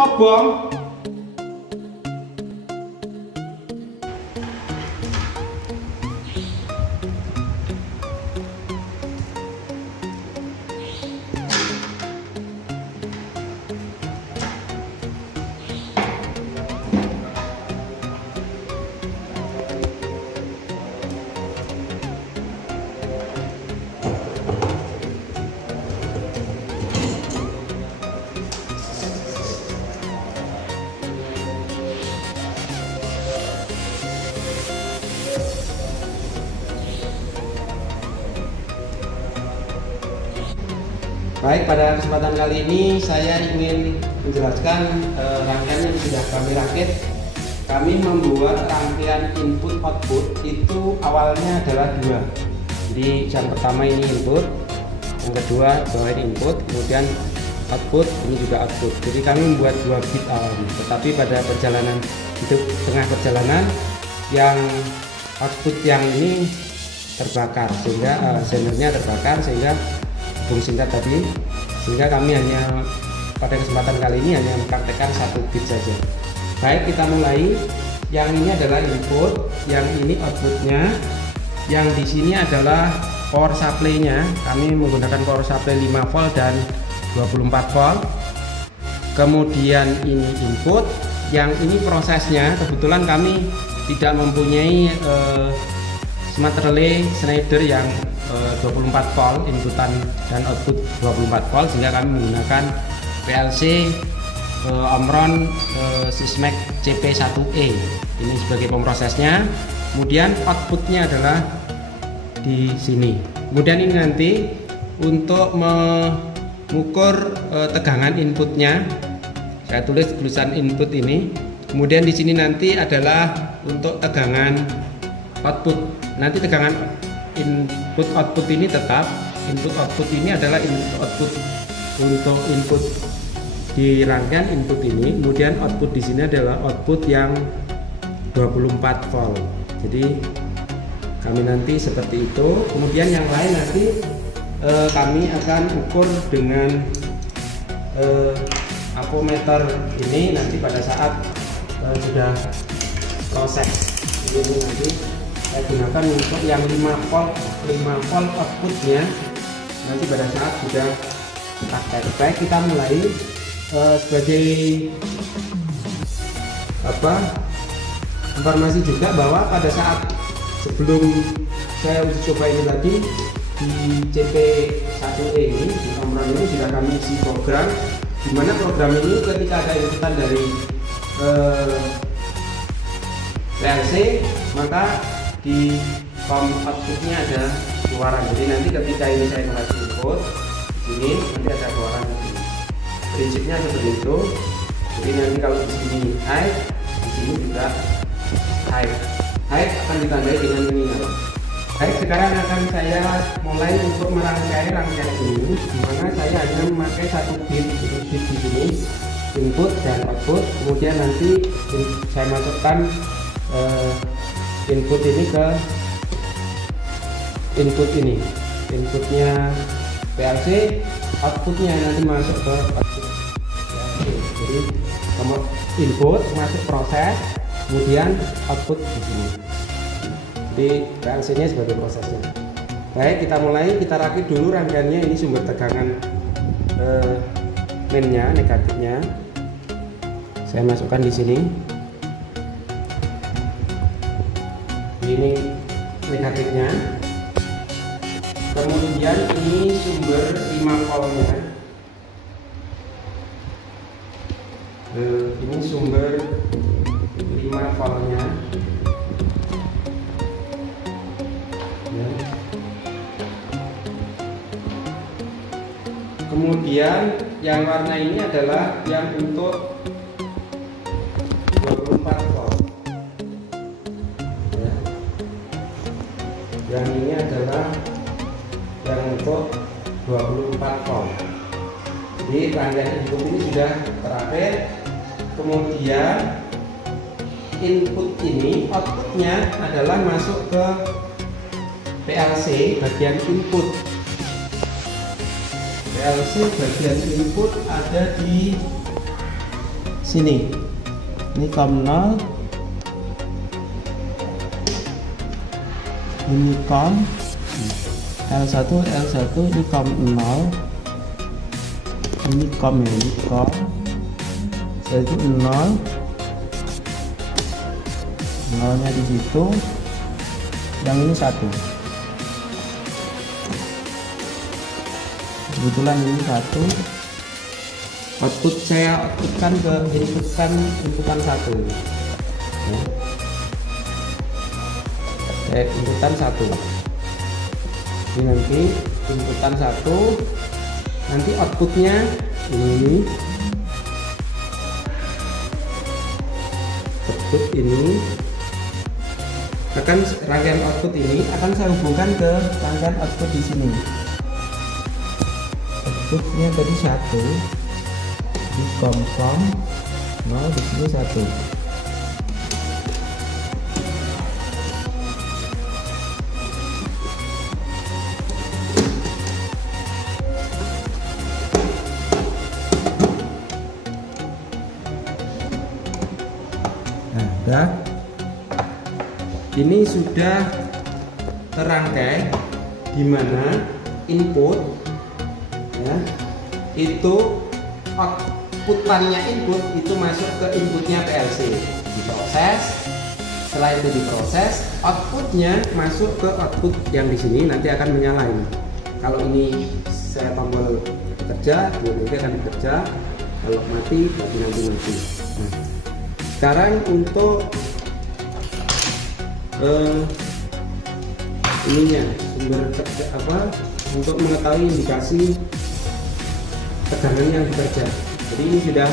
kobong. Baik, pada kesempatan kali ini saya ingin menjelaskan rangkaian yang sudah kami rakit. Kami membuat rangkaian input output itu awalnya adalah dua. Jadi yang pertama ini input, yang kedua bawain input, kemudian output, ini juga output. Jadi kami membuat dua bit awalnya. Tetapi pada perjalanan hidup tengah perjalanan yang output yang ini terbakar, sehingga sendernya terbakar, sehingga singkat tadi, sehingga kami hanya pada kesempatan kali ini hanya mempraktekkan satu bit saja. Baik, kita mulai. Yang ini adalah input, yang ini outputnya, yang di sini adalah power supply-nya. Kami menggunakan power supply 5 volt dan 24 volt. Kemudian ini input, yang ini prosesnya. Kebetulan kami tidak mempunyai smart relay Schneider yang 24 volt inputan dan output 24 volt, sehingga kami menggunakan PLC Omron Sysmex CP1E ini sebagai pemrosesnya. Kemudian outputnya adalah di sini. Kemudian ini nanti untuk mengukur tegangan inputnya, saya tulis tulisan input ini. Kemudian di sini nanti adalah untuk tegangan output. Nanti tegangan input output ini tetap, input output ini adalah input output untuk input di rangkaian input ini. Kemudian output di sini adalah output yang 24 volt. Jadi kami nanti seperti itu. Kemudian yang lain nanti kami akan ukur dengan ampermeter ini nanti pada saat sudah proses ini nanti saya gunakan untuk yang 5 volt outputnya nanti pada saat sudah pakai. Baik, kita mulai. Sebagai informasi juga bahwa pada saat sebelum saya uji coba ini tadi di CP1E ini, di Omron ini sudah kami isi program, dimana program ini ketika ada inputan dari PLC, maka di outputnya ada keluaran. Jadi nanti ketika ini saya kasih input di sini, nanti ada keluaran di sini. Prinsipnya seperti itu. Jadi nanti kalau di sini high, di sini juga high. High akan ditandai dengan menyala. Baik, sekarang akan saya mulai untuk merangkai rangkaian ini, dimana saya hanya memakai satu bit di sini, input dan output. Kemudian nanti saya masukkan input ini ke input ini, inputnya PLC, outputnya nanti masuk ke output PLC. Jadi input masuk proses, kemudian output di sini. Jadi PLC nya sebagai prosesnya. Baik, kita mulai, kita rakit dulu rangkaiannya. Ini sumber tegangan mainnya, negatifnya saya masukkan di sini. Ini negatifnya. Kemudian ini sumber 5 voltnya. Ini sumber 5 voltnya. Ya. Kemudian yang warna ini adalah yang untuk 24 volt. Ya. Yang ini adalah yang untuk 24 volt. Jadi rangkaian input ini sudah terakhir. Kemudian input ini outputnya adalah masuk ke PLC bagian input. PLC bagian input ada di sini. Ini COM 0, ini COM L1, ini COM 0, ini COM ya, ini COM itu 0, 0-nya di situ, yang ini 1. Kebetulan ini 1. Output saya outputkan ke inputan 1. Ya. Inputan 1. Ini nanti inputan 1. Nanti outputnya ini. Output ini akan rangkaian output ini akan saya hubungkan ke rangkaian output di sini. Outputnya tadi 1. Di COM 0, di sini 1. Nah, ini sudah terangkai di mana input ya, itu outputannya input itu masuk ke inputnya PLC, diproses. Setelah itu diproses, outputnya masuk ke output yang di sini, nanti akan menyala ini. Kalau ini saya tombol bekerja, dia akan bekerja. Kalau mati, berarti nanti mati. Nah, sekarang untuk ininya sumber untuk mengetahui indikasi tegangan yang bekerja. Jadi ini sudah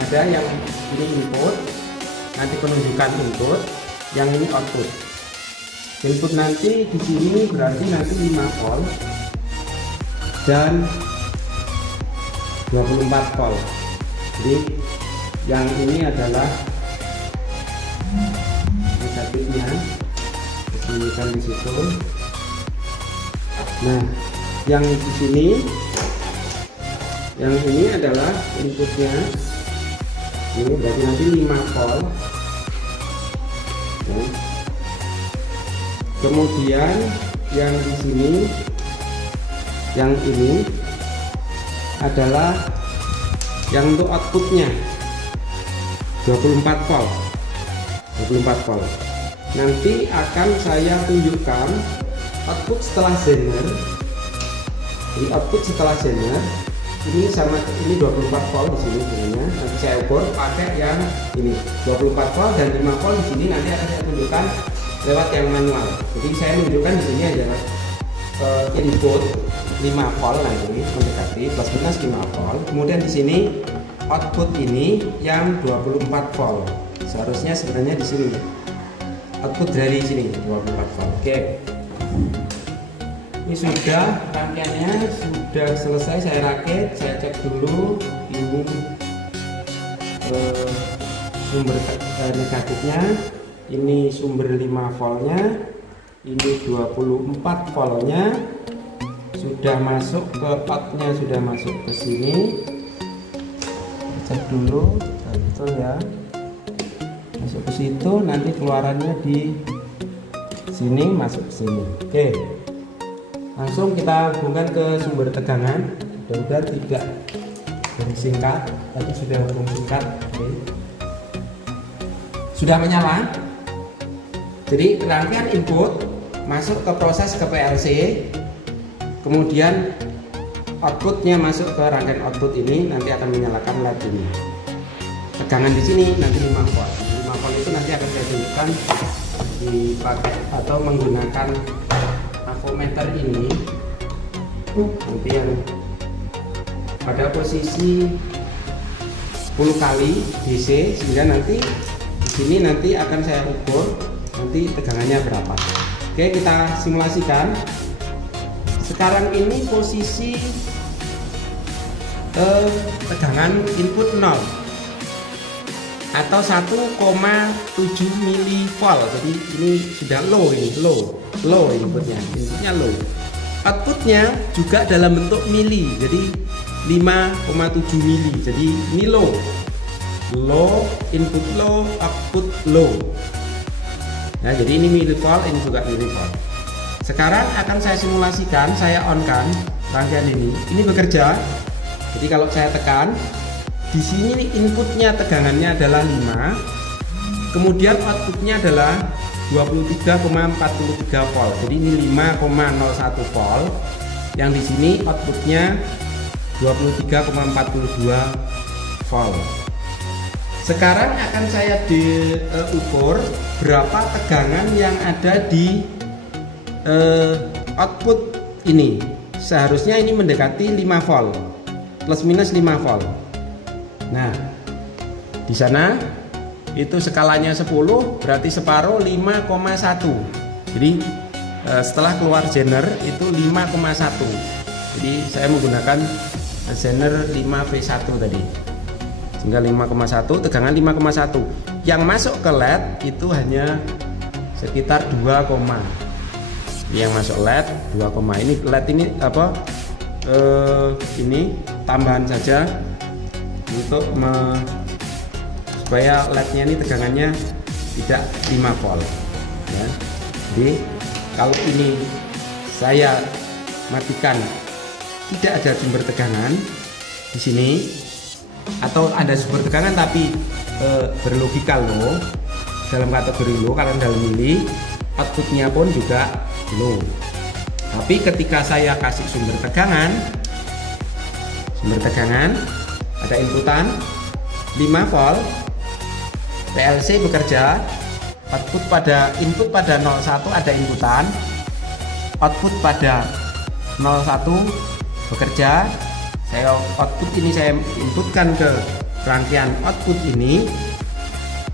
ada yang ini input, nanti penunjukan input, yang ini output. Input nanti di sini berarti nanti 5 volt dan 24 volt. Jadi yang ini adalah negatifnya, disebutkan di situ. Nah, yang di sini, yang ini adalah inputnya. Ini berarti nanti 5 volt. Nah, kemudian yang di sini, yang ini adalah yang untuk outputnya 24 volt. 24 volt. Nanti akan saya tunjukkan output setelah zener. Jadi output setelah zener ini sama ini 24 volt di sini sebenarnya. Nanti saya ukur pakai yang ini 24 volt dan 5 volt di sini, nanti akan saya tunjukkan lewat yang manual. Jadi saya menunjukkan di sini adalah input 5 volt nanti mendekati plus minus 5 volt. Kemudian di sini output ini yang 24 volt. Seharusnya sebenarnya di sini output dari sini 24 volt. Oke. Ini sudah rangkaiannya sudah selesai, saya rakit, saya cek dulu ini sumber negatifnya, ini sumber 5 voltnya, ini 24 voltnya sudah masuk ke outnya, sudah masuk ke sini. Cek dulu betul ya, masuk ke situ, nanti keluarannya di sini, masuk ke sini. Oke, langsung kita hubungkan ke sumber tegangan. Mudah-mudahan tidak bersingkat, tadi sudah hubung singkat. Oke, sudah menyala. Jadi rangkaian input masuk ke proses ke PLC, kemudian outputnya masuk ke rangkaian output ini, nanti akan menyalakan LED ini. Tegangan di sini nanti 5 volt. 5 volt itu nanti akan saya tunjukkan dipakai atau menggunakan avometer ini, nanti yang pada posisi 10 kali DC, sehingga nanti di sini nanti akan saya ukur nanti tegangannya berapa. Oke, kita simulasikan. Sekarang ini posisi tegangan input 0 atau 1,7 milivolt. Jadi ini sudah low, ini low inputnya low. Outputnya juga dalam bentuk mili, jadi 5,7 mili. Jadi ini low. low, input low, output low. Nah, jadi ini millivolt, ini juga millivolt. Sekarang akan saya simulasikan, saya on kan rangkaian ini bekerja. Jadi kalau saya tekan di sini, inputnya tegangannya adalah 5, kemudian outputnya adalah 23,43 volt. Jadi ini 5,01 volt. Yang di sini outputnya 23,42 volt. Sekarang akan saya diukur berapa tegangan yang ada di output ini. Seharusnya ini mendekati 5 volt, plus minus 5 volt. Nah, di sana itu skalanya 10, berarti separuh 5,1. Jadi setelah keluar zener itu 5,1. Jadi saya menggunakan zener 5V1 tadi, sehingga 5,1, tegangan 5,1. Yang masuk ke LED itu hanya sekitar 2, yang masuk LED 2, ini LED ini apa, ini tambahan saja untuk supaya LED-nya ini tegangannya tidak 5 volt ya. Jadi kalau ini saya matikan, tidak ada sumber tegangan di sini, atau ada sumber tegangan tapi berlogika low, dalam kategori low, kalau dalam mili, outputnya pun juga low. Tapi ketika saya kasih sumber tegangan ada inputan 5 volt, PLC bekerja, output pada input pada 01 ada inputan, output pada 01 bekerja. Saya output ini saya inputkan ke rangkaian output ini,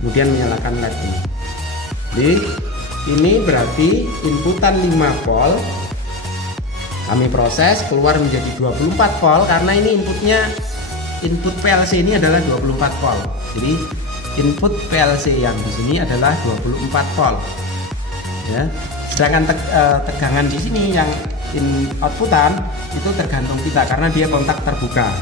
kemudian menyalakan LED ini. Jadi ini berarti inputan 5 volt kami proses keluar menjadi 24 volt, karena ini input PLC ini adalah 24 volt. Jadi input PLC yang di sini adalah 24 volt ya. Sedangkan tegangan di sini yang outputan itu tergantung kita, karena dia kontak terbuka.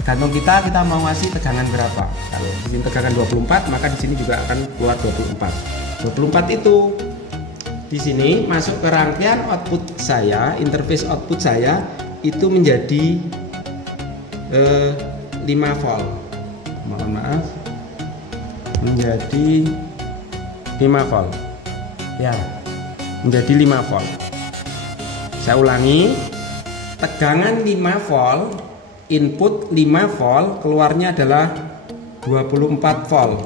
Tergantung kita mau ngasih tegangan berapa. Kalau di sini tegangan 24, maka di sini juga akan keluar 24. 24 itu di sini masuk ke rangkaian output saya, interface output saya itu menjadi 5 volt. Mohon maaf, menjadi 5 volt ya, menjadi 5 volt. Saya ulangi, tegangan 5 volt, input 5 volt, keluarnya adalah 24 volt.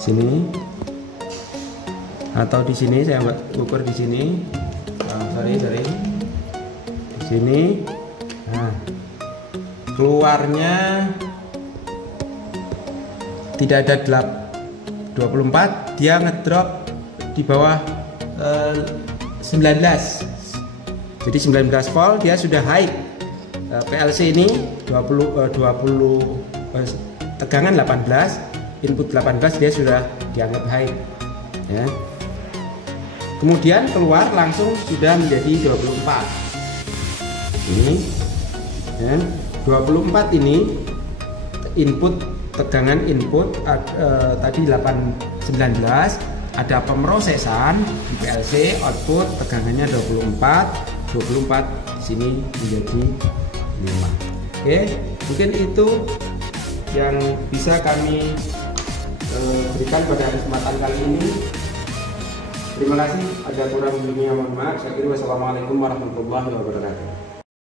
Sini atau di sini saya ukur di sini. Sorry. Di sini. Nah, keluarnya tidak ada 24, dia ngedrop di bawah 19. Jadi 19 volt dia sudah high. PLC ini 20 tegangan 18, input 18, dia sudah dianggap high ya. Kemudian keluar langsung sudah menjadi 24. Ini ya, 24 ini input, tegangan input tadi 19, ada pemrosesan di PLC, output tegangannya 24 di sini menjadi 5. Oke, mungkin itu yang bisa kami berikan pada kesempatan kali ini. Terima kasih, ada kurang lebihnya mohon maaf. Wassalamualaikum warahmatullahi wabarakatuh.